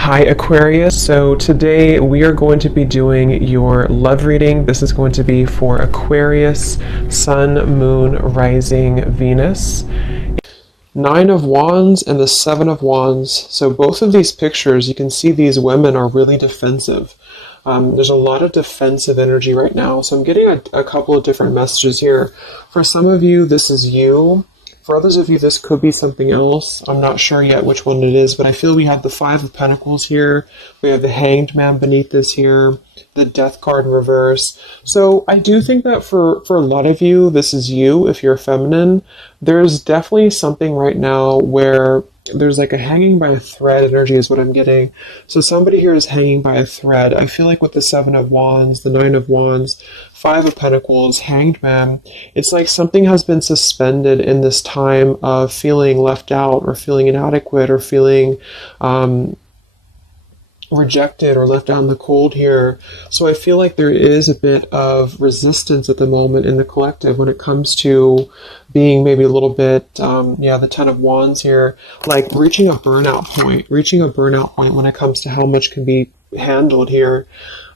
Hi Aquarius, so today we are going to be doing your love reading. This is going to be for Aquarius, Sun, Moon, Rising, Venus. Nine of Wands and the Seven of Wands. So both of these pictures, you can see these women are really defensive. There's a lot of defensive energy right now. So I'm getting a couple of different messages here. For some of you, this is you. For others of you, this could be something else. I'm not sure yet which one it is, but I feel we have the Five of Pentacles here. We have the Hanged Man beneath this here, the Death card in reverse. So I do think that for a lot of you, this is you, if you're feminine. There's definitely something right now where there's like a hanging by a thread energy is what I'm getting. So somebody here is hanging by a thread. I feel like with the Seven of Wands, the Nine of Wands, Five of Pentacles, Hanged Man, it's like something has been suspended in this time of feeling left out or feeling inadequate or feeling rejected or left out in the cold here. So I feel like there is a bit of resistance at the moment in the collective when it comes to being maybe a little bit, the Ten of Wands here, like reaching a burnout point when it comes to how much can be handled here.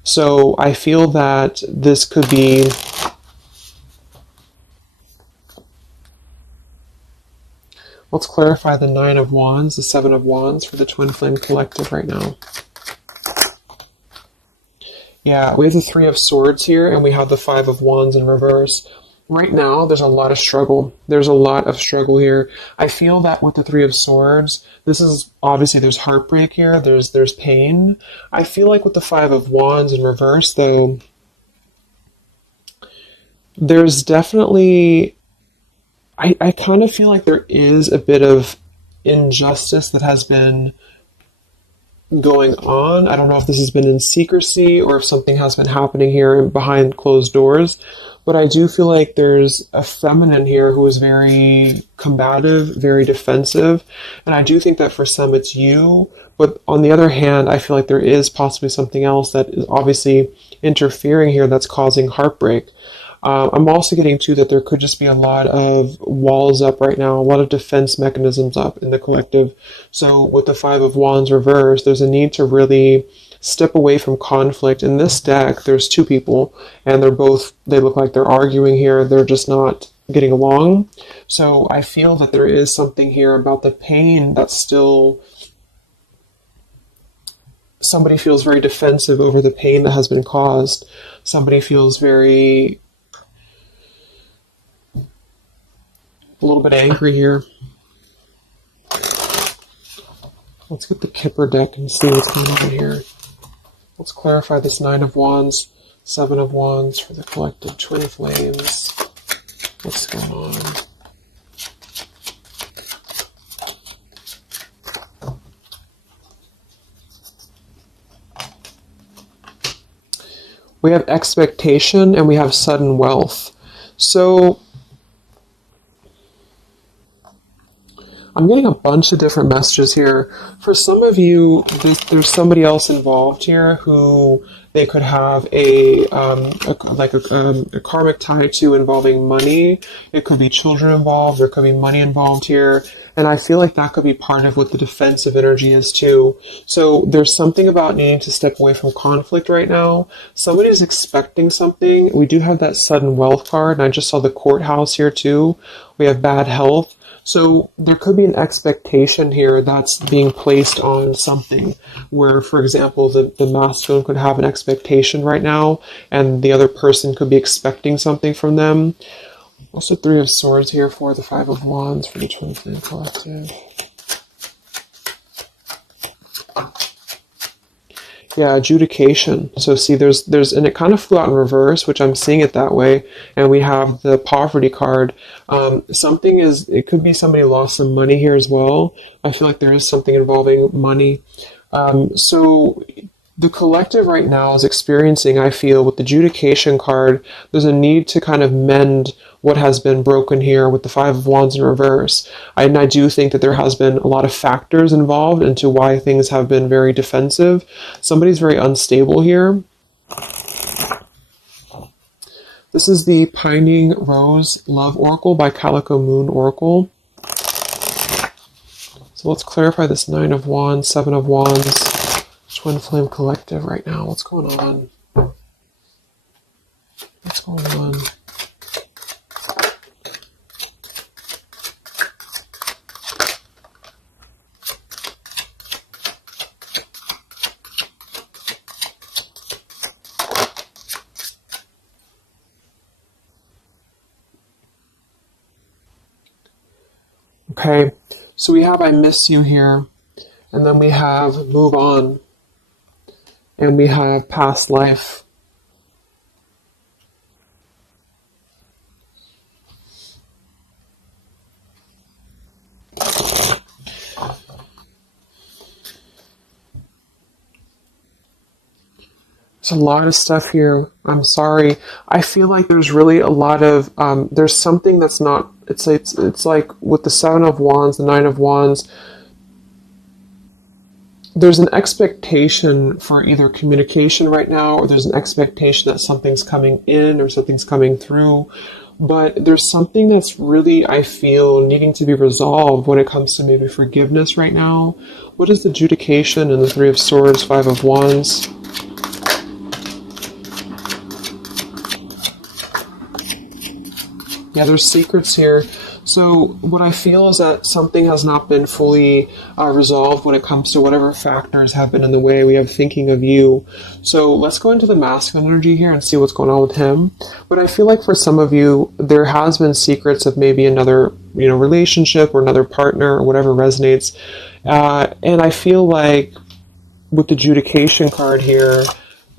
So I feel that this could be let's clarify the Nine of Wands, the Seven of Wands for the Twin Flame Collective right now. Yeah, we have the Three of Swords here, and we have the Five of Wands in reverse. Right now, there's a lot of struggle. There's a lot of struggle here. I feel that with the Three of Swords, this is, obviously there's heartbreak here, there's pain. I feel like with the Five of Wands in reverse, though, there's definitely, I kind of feel like there is a bit of injustice that has been going on. I don't know if this has been in secrecy or if something has been happening here behind closed doors, but I do feel like there's a feminine here who is very combative, very defensive, and I do think that for some it's you, but on the other hand, I feel like there is possibly something else that is obviously interfering here that's causing heartbreak. I'm also getting too that there could just be a lot of walls up right now, a lot of defense mechanisms up in the collective. So with the Five of Wands reversed, there's a need to really step away from conflict. In this deck, there's two people, and they look like they're arguing here. They're just not getting along. So I feel that there is something here about the pain that's still, somebody feels very defensive over the pain that has been caused. Somebody feels a little bit angry here. Let's get the Kipper deck and see what's going on here. Let's clarify this Nine of Wands, Seven of Wands for the collective Twin Flames. What's going on? We have expectation and we have sudden wealth. So I'm getting a bunch of different messages here. For some of you, there's somebody else involved here who they could have a karmic tie to involving money. It could be children involved. There could be money involved here. And I feel like that could be part of what the defensive energy is too. So there's something about needing to step away from conflict right now. Somebody's expecting something. We do have that sudden wealth card, and I just saw the courthouse here too. We have bad health. So there could be an expectation here that's being placed on something where, for example, the masculine could have an expectation right now and the other person could be expecting something from them. What's the Three of Swords here for the Five of Wands for the Twin Flame Collective? Yeah, adjudication. So see, there's, and it kind of flew out in reverse, which I'm seeing it that way. And we have the poverty card. It could be somebody lost some money here as well. I feel like there is something involving money. So the collective right now is experiencing, I feel, with the adjudication card, there's a need to kind of mend what has been broken here with the Five of Wands in reverse. And I do think that there has been a lot of factors involved into why things have been very defensive. Somebody's very unstable here. This is the Pining Rose Love Oracle by Calico Moon Oracle. So let's clarify this Nine of Wands, Seven of Wands, Twin Flame Collective right now. What's going on? What's going on? Okay, so we have I miss you here, and then we have move on, and we have past life. There's a lot of stuff here. I'm sorry. I feel like there's really a lot of, there's something that's not, it's like with the Seven of Wands, the Nine of Wands, there's an expectation for either communication right now, or there's an expectation that something's coming in or something's coming through. But there's something that's really, I feel, needing to be resolved when it comes to maybe forgiveness right now. What is the adjudication in the Three of Swords, Five of Wands? Yeah, there's secrets here. So what I feel is that something has not been fully resolved when it comes to whatever factors have been in the way. We have thinking of you. So let's go into the masculine energy here and see what's going on with him. But I feel like for some of you, there has been secrets of maybe another, relationship or another partner or whatever resonates. And I feel like with the adjudication card here,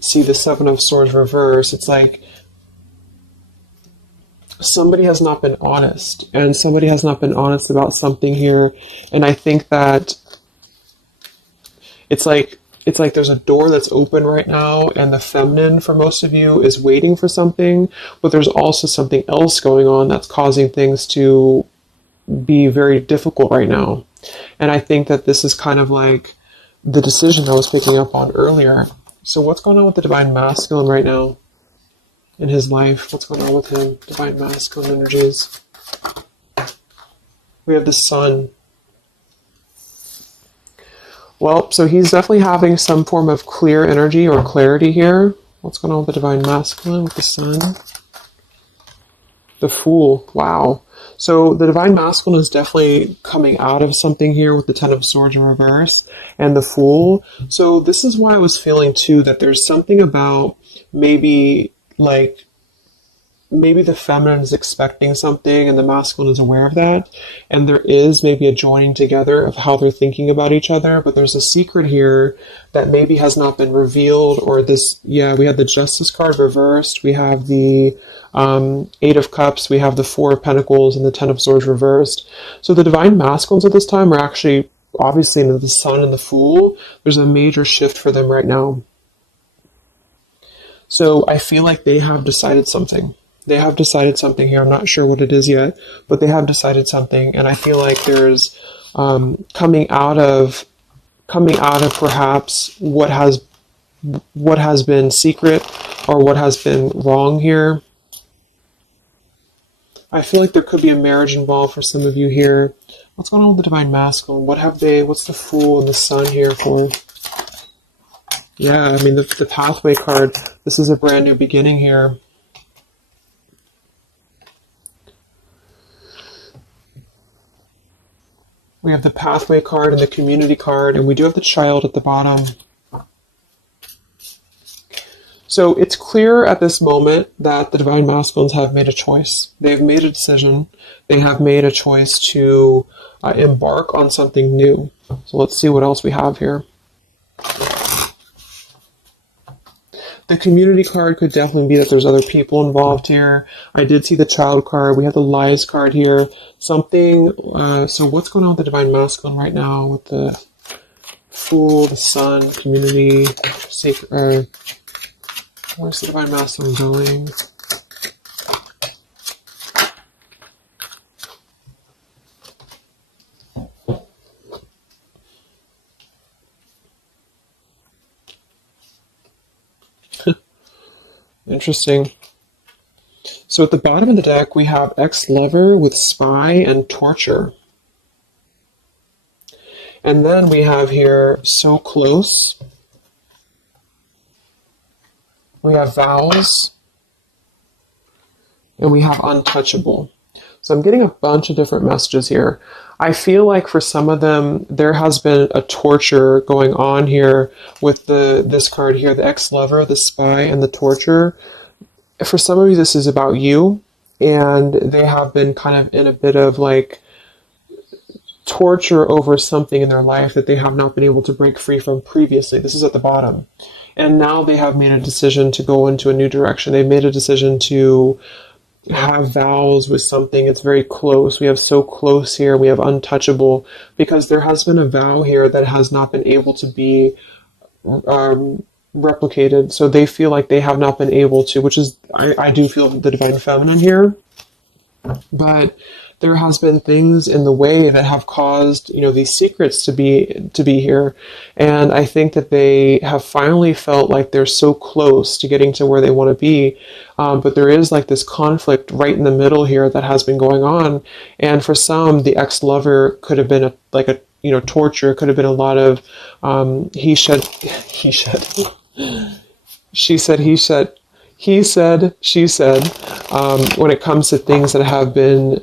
see the Seven of Swords reverse, it's like somebody has not been honest, and somebody has not been honest about something here. And I think that it's like there's a door that's open right now, and the feminine for most of you is waiting for something, but there's also something else going on that's causing things to be very difficult right now. And I think that this is kind of like the decision I was picking up on earlier. So what's going on with the Divine Masculine right now in his life? What's going on with him? Divine Masculine energies. We have the Sun. Well, so he's definitely having some form of clear energy or clarity here. What's going on with the Divine Masculine with the Sun? The Fool. Wow. So the Divine Masculine is definitely coming out of something here with the Ten of Swords in reverse and the Fool. So this is why I was feeling too that there's something about maybe the feminine is expecting something and the masculine is aware of that, and there is maybe a joining together of how they're thinking about each other, but there's a secret here that maybe has not been revealed. Or this, yeah, we have the Justice card reversed, we have the Eight of Cups, we have the Four of Pentacles, and the Ten of Swords reversed. So the Divine Masculines at this time are actually obviously into the Sun and the Fool. There's a major shift for them right now. So I feel like they have decided something. They have decided something here. I'm not sure what it is yet, but they have decided something. And I feel like there's coming out of perhaps what has been secret or what has been wrong here. I feel like there could be a marriage involved for some of you here. What's going on with the Divine Masculine? What's the Fool and the Sun here for? Yeah, I mean, the Pathway card, this is a brand new beginning here. We have the Pathway card and the Community card, and we do have the Child at the bottom. So it's clear at this moment that the Divine Masculines have made a choice. They've made a decision. They have made a choice to embark on something new. So let's see what else we have here. The Community card could definitely be that there's other people involved here. I did see the Child card. We have the Lies card here. Something, so what's going on with the Divine Masculine right now with the Fool, the Sun, Community, Sacred, where's the Divine Masculine going? Interesting. So at the bottom of the deck, we have ex-lover with spy and torture. And then we have here so close We have vows, and we have untouchable. So I'm getting a bunch of different messages here. I feel like for some of them, there has been a torture going on here with this card here, the ex-lover, the spy, and the torture. For some of you, this is about you, and they have been kind of in a bit of like torture over something in their life that they have not been able to break free from previously. This is at the bottom. And now they have made a decision to go into a new direction. They've made a decision to have vows with something. It's very close. We have so close here. We have untouchable, because there has been a vow here that has not been able to be replicated. So they feel like they have not been able to, which is, I do feel the divine feminine here. But there has been things in the way that have caused, these secrets to be here. And I think that they have finally felt like they're so close to getting to where they want to be. But there is like this conflict right in the middle here that has been going on. And for some, the ex-lover could have been torture. It could have been a lot of he said, she said, he said, he said, she said, when it comes to things that have been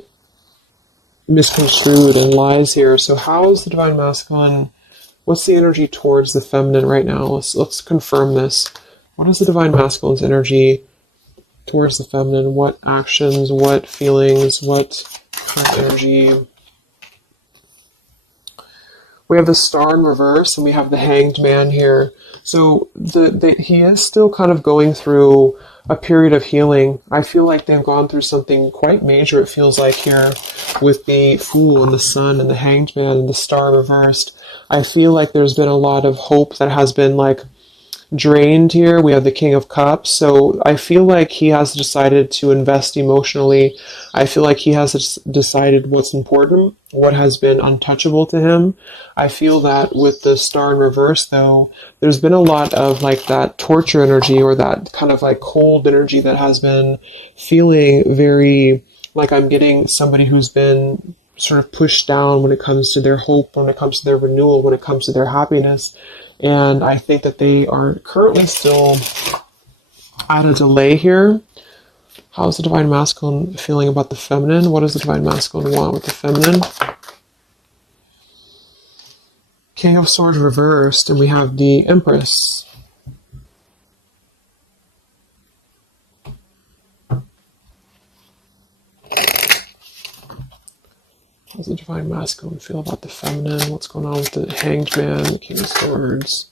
misconstrued and lies here. So how is the divine masculine? What's the energy towards the feminine right now? Let's confirm this. What is the divine masculine's energy towards the feminine? What actions, what feelings, what kind of energy? We have the star in reverse, and we have the hanged man here. So he is still kind of going through a period of healing. I feel like they've gone through something quite major, it feels like, here with the Fool and the Sun and the hanged man and the star reversed. I feel like there's been a lot of hope that has been like drained here. We have the King of Cups. So I feel like he has decided to invest emotionally. I feel like he has decided what's important, what has been untouchable to him. I feel that with the star in reverse, though, there's been a lot of like that torture energy, or that kind of like cold energy that has been feeling very like I'm getting somebody who's been sort of pushed down when it comes to their hope, when it comes to their renewal, when it comes to their happiness. And I think that they are currently still at a delay here. How's the divine masculine feeling about the feminine? What does the divine masculine want with the feminine? King of Swords reversed, and we have the Empress. How does the divine masculine feel about the feminine? What's going on with the hanged man, the King of Swords?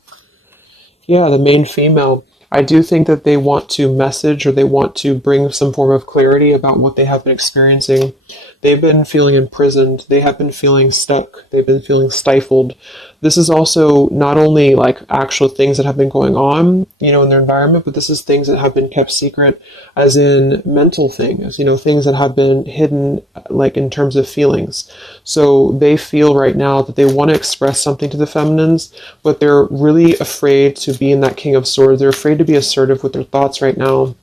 Yeah, the main female. I do think that they want to message, or they want to bring some form of clarity about what they have been experiencing. They've been feeling imprisoned. They have been feeling stuck. They've been feeling stifled. This is also not only like actual things that have been going on, in their environment, but this is things that have been kept secret, as in mental things, things that have been hidden, like in terms of feelings. So they feel right now that they want to express something to the feminines, but they're really afraid to be in that King of Swords. They're afraid to be assertive with their thoughts right now,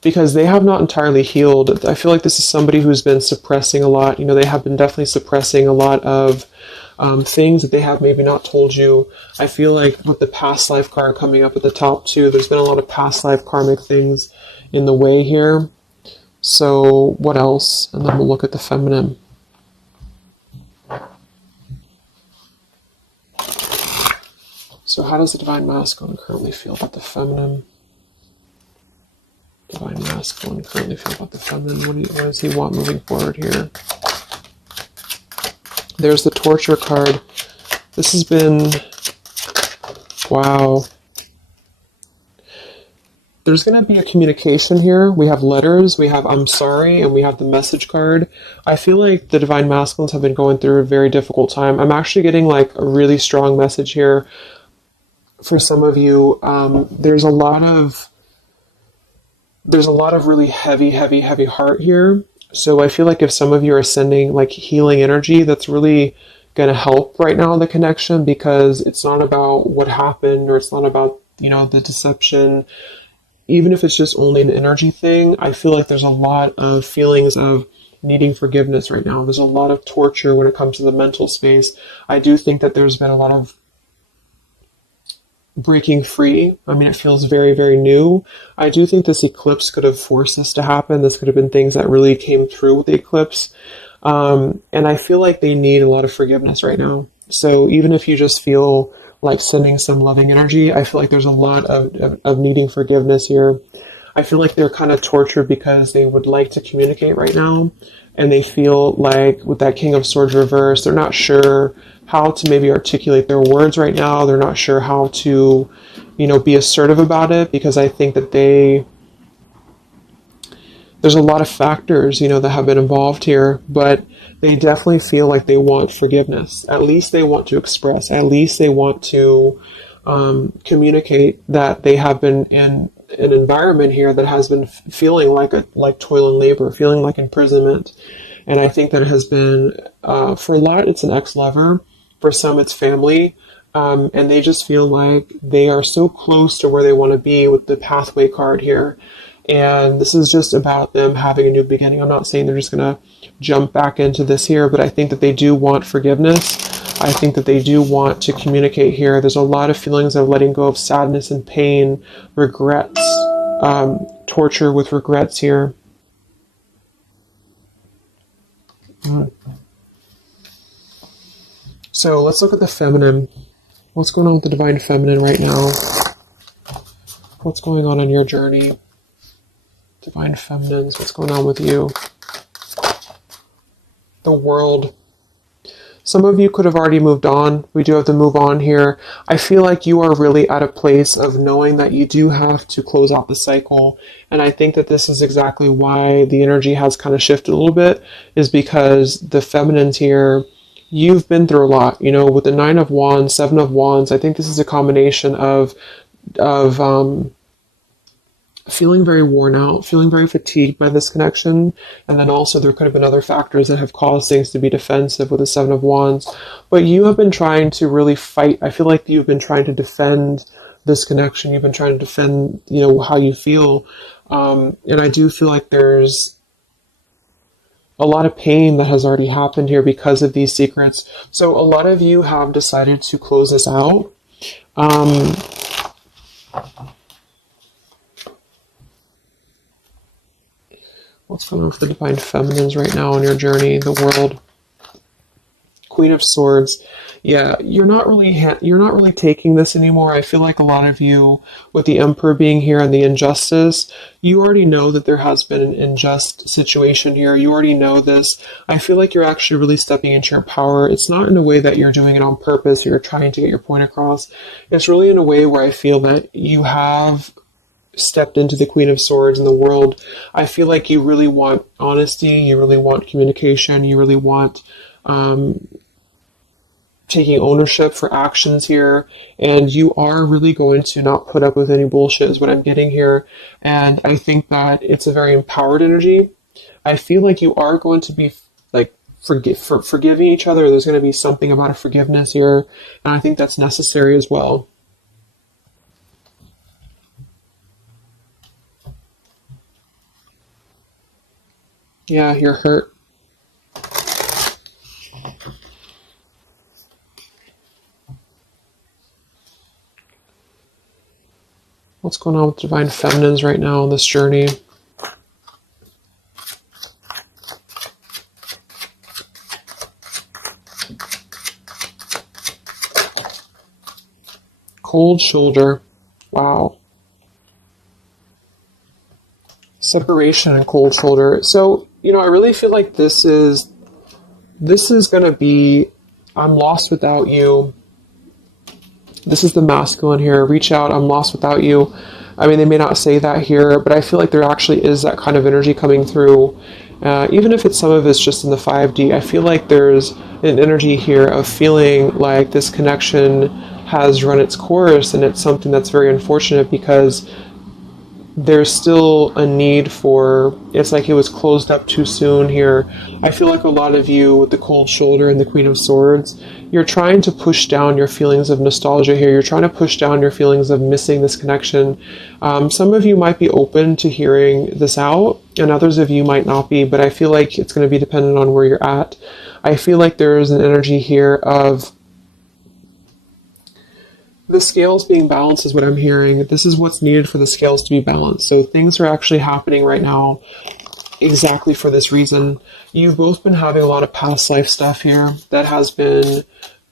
because they have not entirely healed. I feel like this is somebody who's been suppressing a lot. They have been definitely suppressing a lot of things that they have maybe not told you. I feel like with the past life card coming up at the top too, there's been a lot of past life karmic things in the way here. So what else? And then we'll look at the feminine. So how does the divine masculine currently feel about the feminine? Divine masculine currently feel about the feminine. What does he want moving forward here? There's the torture card. This has been, wow. There's going to be a communication here. We have letters, we have I'm sorry, and we have the message card. I feel like the divine masculines have been going through a very difficult time. I'm actually getting like a really strong message here for some of you. There's a lot of really heavy heart here. So I feel like if some of you are sending like healing energy, that's really going to help right now in the connection, because it's not about what happened, or it's not about, the deception. Even if it's just only an energy thing, I feel like there's a lot of feelings of needing forgiveness right now. There's a lot of torture when it comes to the mental space. I do think that there's been a lot of breaking free. I mean, it feels very, very new. I do think this eclipse could have forced this to happen. This could have been things that really came through with the eclipse. And I feel like they need a lot of forgiveness right now. So even if you just feel like sending some loving energy, I feel like there's a lot of needing forgiveness here. I feel like they're kind of tortured because they would like to communicate right now. And they feel like with that King of Swords reverse, they're not sure how to maybe articulate their words right now. They're not sure how to, be assertive about it, because I think that there's a lot of factors, that have been involved here, but they definitely feel like they want forgiveness. At least they want to express, at least they want to communicate that they have been in an environment here that has been feeling like toil and labor, feeling like imprisonment. And I think that it has been, for a lot, it's an ex-lover. For some, it's family. And they just feel like they are so close to where they want to be with the pathway card here. And this is just about them having a new beginning. I'm not saying they're just going to jump back into this here, but I think that they do want forgiveness. I think that they do want to communicate here. There's a lot of feelings of letting go of sadness and pain, regrets, torture with regrets here. So let's look at the feminine. What's going on with the divine feminine right now? What's going on your journey? Divine feminines, what's going on with you? The world. Some of you could have already moved on. We do have to move on here. I feel like you are really at a place of knowing that you do have to close out the cycle. And I think that this is exactly why the energy has kind of shifted a little bit, is because the feminines here, you've been through a lot, with the 9 of Wands, 7 of Wands. I think this is a combination of feeling very worn out, feeling very fatigued by this connection. And then also there could have been other factors that have caused things to be defensive with the 7 of Wands. But you have been trying to really fight. I feel like you've been trying to defend this connection. You've been trying to defend, how you feel. And I do feel like there's a lot of pain that has already happened here because of these secrets. So a lot of you have decided to close this out. What's going on with the divine feminines right now on your journey, the world? Queen of Swords. Yeah, you're not really taking this anymore. I feel like a lot of you, with the Emperor being here and the injustice, you already know that there has been an unjust situation here. You already know this. I feel like you're actually really stepping into your power. It's not in a way that you're doing it on purpose or you're trying to get your point across. It's really in a way where I feel that you have stepped into the Queen of Swords in the world. I feel like you really want honesty, you really want communication, you really want taking ownership for actions here, and you are really going to not put up with any bullshit is what I'm getting here. And I think that it's a very empowered energy. I feel like you are going to be like forgiving each other. There's going to be something about a forgiveness here, and I think that's necessary as well. Yeah, you're hurt. What's going on with divine feminines right now on this journey? Cold shoulder. Wow. Separation and cold shoulder. So, I really feel like this is going to be, I'm lost without you. This is the masculine here. Reach out, I'm lost without you. I mean, they may not say that here, but I feel like there actually is that kind of energy coming through. Even if some of it's just in the 5D, I feel like there's an energy here of feeling like this connection has run its course, and it's something that's very unfortunate because there's still a need for, it's like it was closed up too soon here. I feel like a lot of you with the cold shoulder and the Queen of Swords, you're trying to push down your feelings of nostalgia here. You're trying to push down your feelings of missing this connection. Some of you might be open to hearing this out, and others of you might not be, but I feel like it's going to be dependent on where you're at. I feel like there's an energy here of the scales being balanced is what I'm hearing. This is what's needed for the scales to be balanced. So things are actually happening right now exactly for this reason. You've both been having a lot of past life stuff here that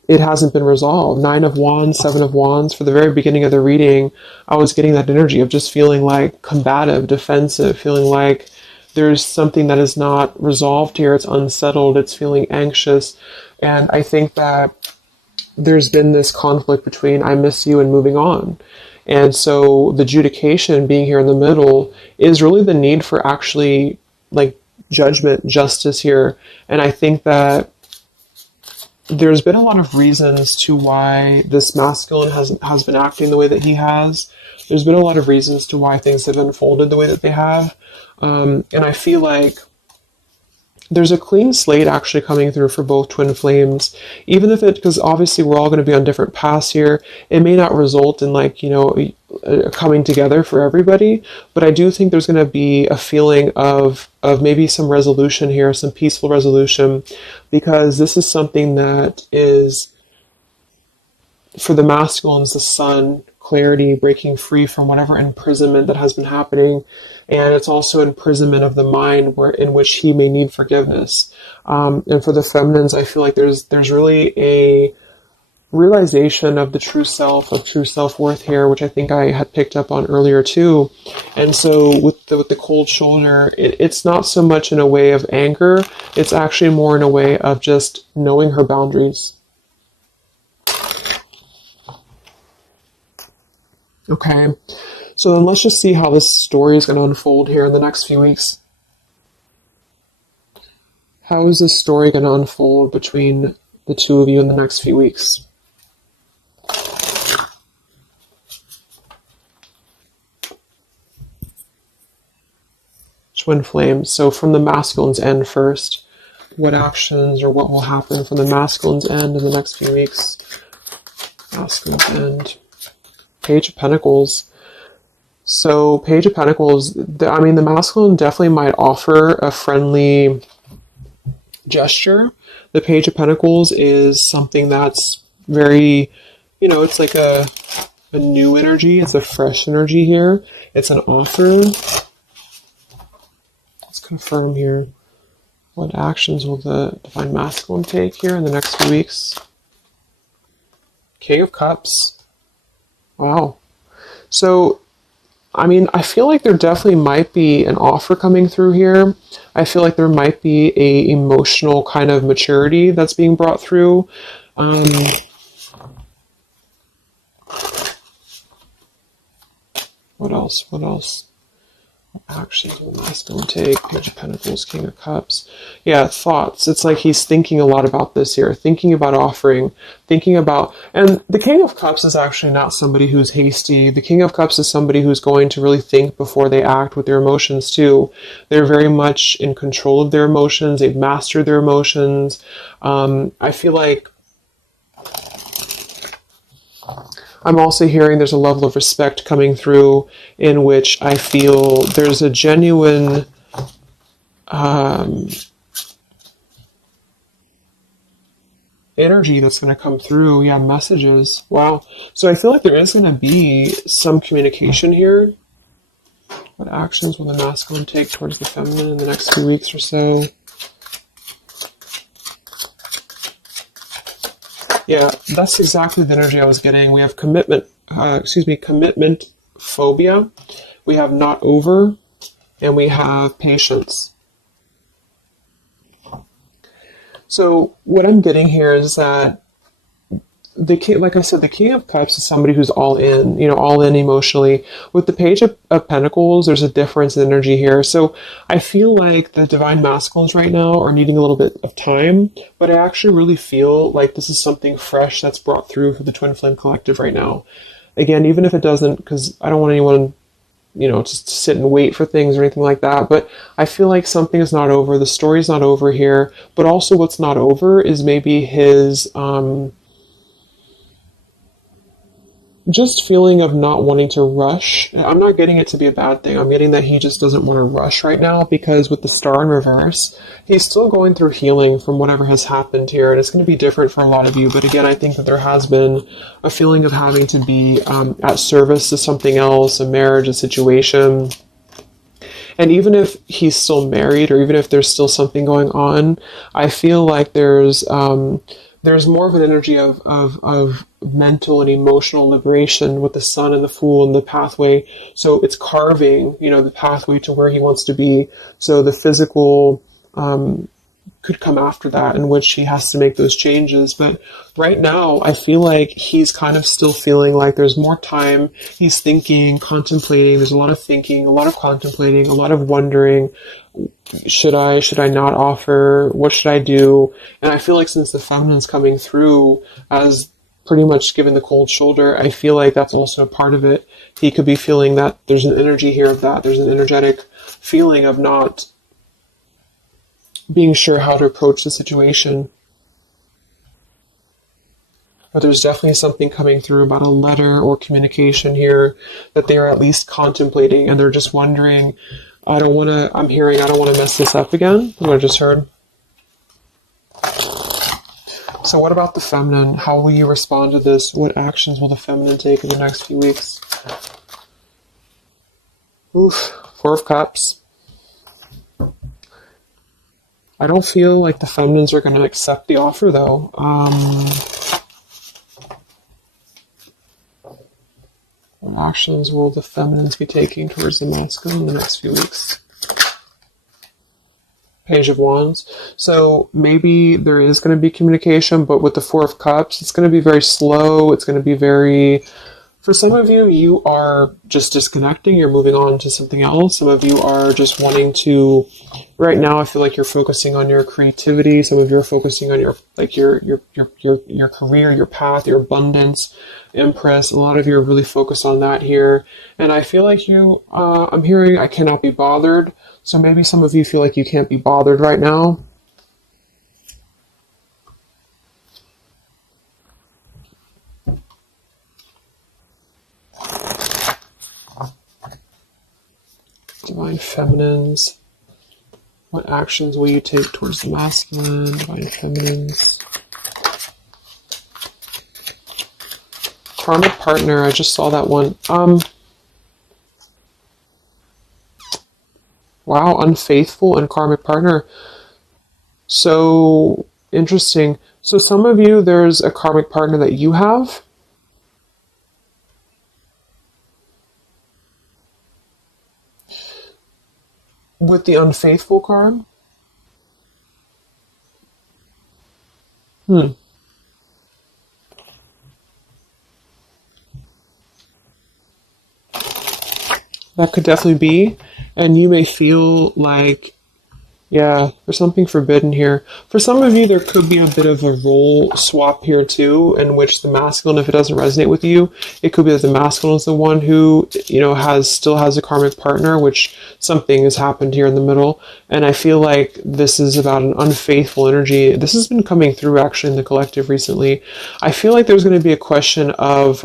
it hasn't been resolved. 9 of Wands, 7 of Wands. For the very beginning of the reading, I was getting that energy of just feeling like combative, defensive, feeling like there's something that is not resolved here. It's unsettled. It's feeling anxious. And I think that there's been this conflict between I miss you and moving on. And so the adjudication being here in the middle is really the need for actually like judgment, justice here. And I think that there's been a lot of reasons to why this masculine has been acting the way that he has. There's been a lot of reasons to why things have unfolded the way that they have. And I feel like there's a clean slate actually coming through for both twin flames, even if because obviously we're all going to be on different paths here. It may not result in like, a coming together for everybody, but I do think there's going to be a feeling of maybe some resolution here, some peaceful resolution, because this is something that is, for the masculines, the sun, clarity, breaking free from whatever imprisonment that has been happening. And it's also imprisonment of the mind in which he may need forgiveness. And for the feminines, I feel like there's really a realization of the true self, of true self-worth here, which I think I had picked up on earlier too. And so with the cold shoulder, it's not so much in a way of anger, it's actually more in a way of just knowing her boundaries. Okay, so then let's just see how this story is going to unfold here in the next few weeks. How is this story going to unfold between the two of you in the next few weeks? Twin flames. So from the masculine's end first, what actions or what will happen from the masculine's end in the next few weeks? Masculine's end. Page of Pentacles. So Page of Pentacles, the masculine definitely might offer a friendly gesture. The Page of Pentacles is something that's very, it's like a new energy. It's a fresh energy here. It's an offer. Let's confirm here. What actions will the Divine Masculine take here in the next few weeks? King of Cups. Wow. So, I feel like there definitely might be an offer coming through here. I feel like there might be a emotional kind of maturity that's being brought through. What else? Actions will the masculine take? Page of Pentacles, King of Cups. Yeah, thoughts. It's like he's thinking a lot about this here, thinking about offering, and the King of Cups is actually not somebody who's hasty. The King of Cups is somebody who's going to really think before they act with their emotions too. They're very much in control of their emotions. They've mastered their emotions. I feel like I'm also hearing there's a level of respect coming through in which I feel there's a genuine energy that's going to come through. Yeah, messages. Wow. So I feel like there is going to be some communication here. What actions will the masculine take towards the feminine in the next few weeks or so? Yeah, that's exactly the energy I was getting. We have commitment phobia. We have not over, and we have patience. So what I'm getting here is that the king, like I said, the King of Cups is somebody who's all in, all in emotionally. With the Page of Pentacles, there's a difference in energy here. So I feel like the Divine Masculines right now are needing a little bit of time, but I actually really feel like this is something fresh that's brought through for the Twin Flame Collective right now. Again, even if it doesn't, because I don't want anyone, just to sit and wait for things or anything like that, but I feel like something is not over. The story's not over here, but also what's not over is maybe his, just feeling of not wanting to rush. I'm not getting it to be a bad thing. I'm getting that he just doesn't want to rush right now, because with the star in reverse, he's still going through healing from whatever has happened here, and it's going to be different for a lot of you. But again, I think that there has been a feeling of having to be at service to something else, a marriage, a situation. And even if he's still married, or even if there's still something going on, I feel like there's more of an energy of mental and emotional liberation with the Sun and the Fool and the pathway. So it's carving, the pathway to where he wants to be. So the physical could come after that, in which he has to make those changes. But right now, I feel like he's kind of still feeling like there's more time. He's thinking, contemplating. There's a lot of thinking, a lot of contemplating, a lot of wondering. Should I not offer? What should I do? And I feel like since the feminine's coming through as pretty much giving the cold shoulder, I feel like that's also a part of it. He could be feeling that there's an energy here of that. There's an energetic feeling of not being sure how to approach the situation. But there's definitely something coming through about a letter or communication here that they are at least contemplating, and they're just wondering, I don't want to mess this up again, what I just heard. So what about the feminine? How will you respond to this? What actions will the feminine take in the next few weeks? Oof, Four of Cups. I don't feel like the feminines are going to accept the offer, though. What actions will the feminines be taking towards the masculine in the next few weeks? Page of Wands. So maybe there is going to be communication, but with the Four of Cups, it's going to be very slow. It's going to be very... For some of you, you are just disconnecting. You're moving on to something else. Some of you are just wanting to... Right now, I feel like you're focusing on your creativity. Some of you are focusing on your career, your path, your abundance, Empress. A lot of you are really focused on that here. And I feel like I'm hearing I cannot be bothered. So maybe some of you feel like you can't be bothered right now. Divine Feminines. What actions will you take towards the masculine? Divine Feminines. Karmic partner. I just saw that one. Wow, unfaithful and karmic partner. So interesting. So some of you, there's a karmic partner that you have. With the unfaithful card. That could definitely be. And you may feel like, yeah, there's something forbidden here. For some of you, there could be a bit of a role swap here too, in which the masculine, if it doesn't resonate with you, it could be that the masculine is the one who, still has a karmic partner, which something has happened here in the middle. And I feel like this is about an unfaithful energy. This has been coming through actually in the collective recently. I feel like there's going to be a question of,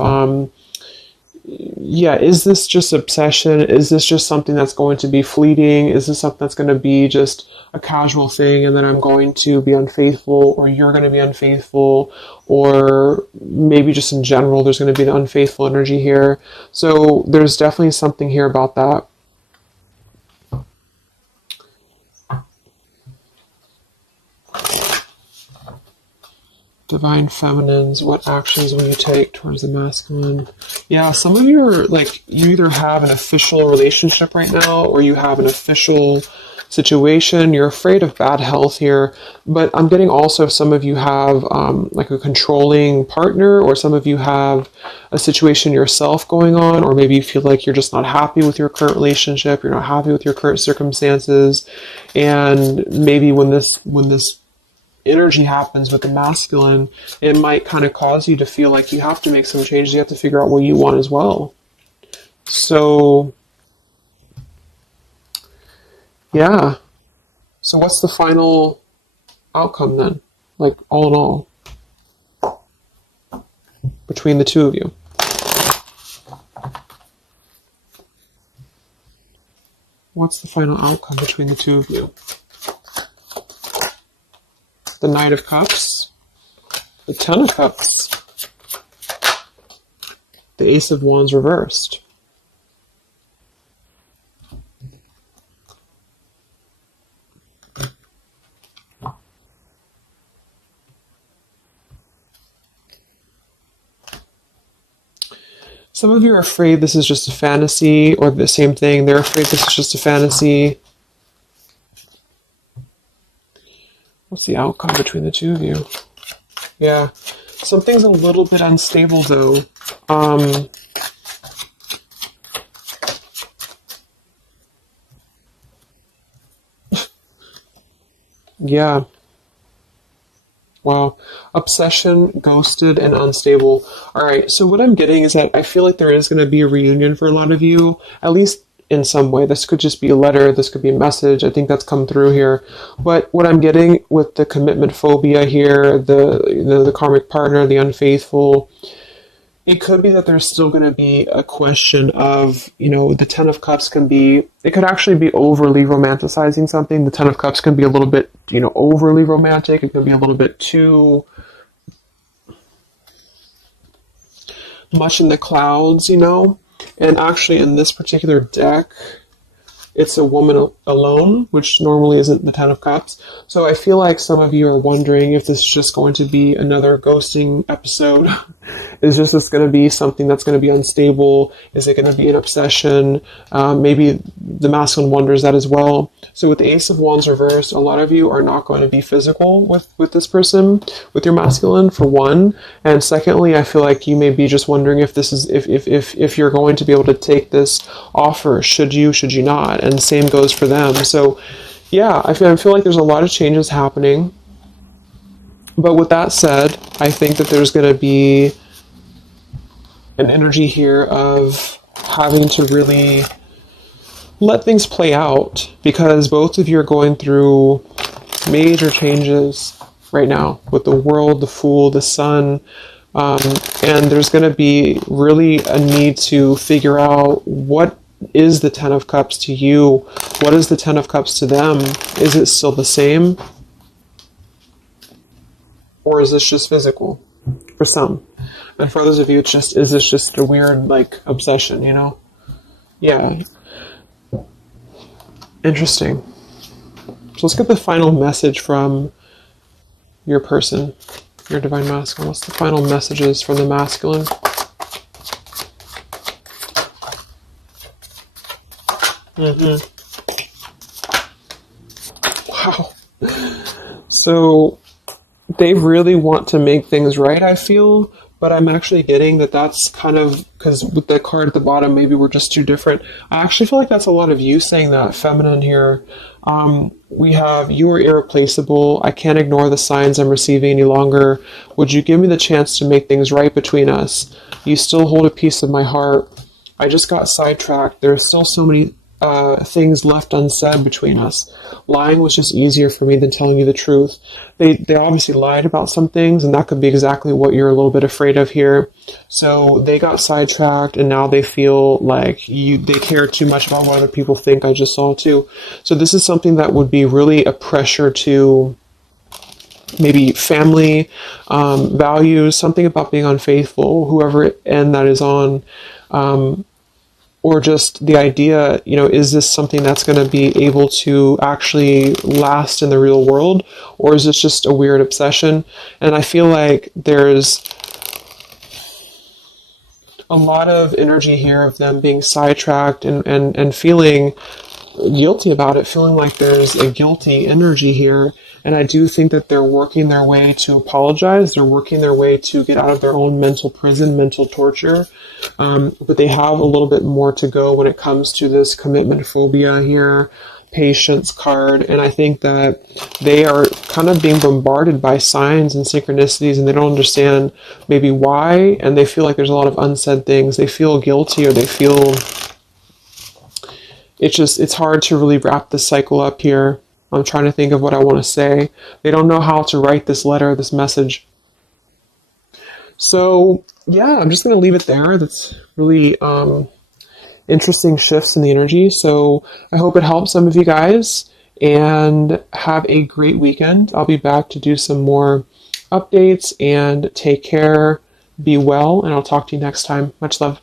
is this just obsession? Is this just something that's going to be fleeting? Is this something that's going to be just a casual thing, and then I'm going to be unfaithful, or you're going to be unfaithful, or maybe just in general there's going to be the unfaithful energy here. So there's definitely something here about that. Divine Feminines, what actions will you take towards the masculine? Yeah, some of you are like, you either have an official relationship right now, or you have an official situation. You're afraid of bad health here, but I'm getting also some of you have like a controlling partner, or some of you have a situation yourself going on, or maybe you feel like you're just not happy with your current relationship, you're not happy with your current circumstances, and maybe when this energy happens with the masculine, it might kind of cause you to feel like you have to make some changes. You have to figure out what you want as well. So, yeah. So what's the final outcome then? Like, all in all, between the two of you? What's the final outcome between the two of you? The Knight of Cups, the Ten of Cups, the Ace of Wands reversed. Some of you are afraid this is just a fantasy, or the same thing, they're afraid this is just a fantasy. What's the outcome between the two of you? Yeah, something's a little bit unstable though. Yeah. Wow. Obsession, ghosted, and unstable. All right. So what I'm getting is that I feel like there is going to be a reunion for a lot of you, at least in some way. This could just be a letter. This could be a message. I think that's come through here. But what I'm getting with the commitment phobia here, the karmic partner, the unfaithful, it could be that there's still going to be a question of, the Ten of Cups it could actually be overly romanticizing something. The Ten of Cups can be a little bit, overly romantic. It can be a little bit too much in the clouds, And actually in this particular deck, it's a woman alone, which normally isn't the Ten of Cups. So I feel like some of you are wondering if this is just going to be another ghosting episode. Is this going to be something that's going to be unstable? Is it going to be an obsession? Maybe the masculine wonders that as well. So with the Ace of Wands reversed, a lot of you are not going to be physical with this person, with your masculine, for one. And secondly, I feel like you may be just wondering if this is if you're going to be able to take this offer. Should you not? And same goes for them. So yeah, I feel like there's a lot of changes happening. But with that said, I think that there's going to be an energy here of having to really let things play out, because both of you are going through major changes right now with the World, the Fool, the Sun, and there's going to be really a need to figure out what is the Ten of Cups to you, what is the Ten of Cups to them. Is it still the same, or is this just physical for some? And for others of you, is this just a weird, obsession, Yeah. Interesting. So let's get the final message from your person, your divine masculine. What's the final messages from the masculine? Wow. So they really want to make things right, I feel, but I'm actually getting that that's kind of, because with the card at the bottom, maybe we're just too different. I actually feel like that's a lot of you saying that, feminine here. We have, you are irreplaceable. I can't ignore the signs I'm receiving any longer. Would you give me the chance to make things right between us? You still hold a piece of my heart. I just got sidetracked. There are still so many things left unsaid between us. Lying was just easier for me than telling you the truth. They obviously lied about some things, and that could be exactly what you're a little bit afraid of here. So they got sidetracked, and now they feel like they care too much about what other people think. I just saw too. So this is something that would be really a pressure to maybe family values, something about being unfaithful, whoever end that is on. Or just the idea, is this something that's going to be able to actually last in the real world? Or is this just a weird obsession? And I feel like there's a lot of energy here of them being sidetracked and feeling guilty about it, feeling like there's a guilty energy here. And I do think that they're working their way to apologize. They're working their way to get out of their own mental prison, mental torture. But they have a little bit more to go when it comes to this commitment phobia here, patience card. And I think that they are kind of being bombarded by signs and synchronicities, and they don't understand maybe why. And they feel like there's a lot of unsaid things. They feel guilty, or they feel it's hard to really wrap this cycle up here. I'm trying to think of what I want to say. They don't know how to write this letter, this message. So, yeah, I'm just going to leave it there. That's really interesting shifts in the energy. So I hope it helps some of you guys, and have a great weekend. I'll be back to do some more updates, and take care, be well, and I'll talk to you next time. Much love.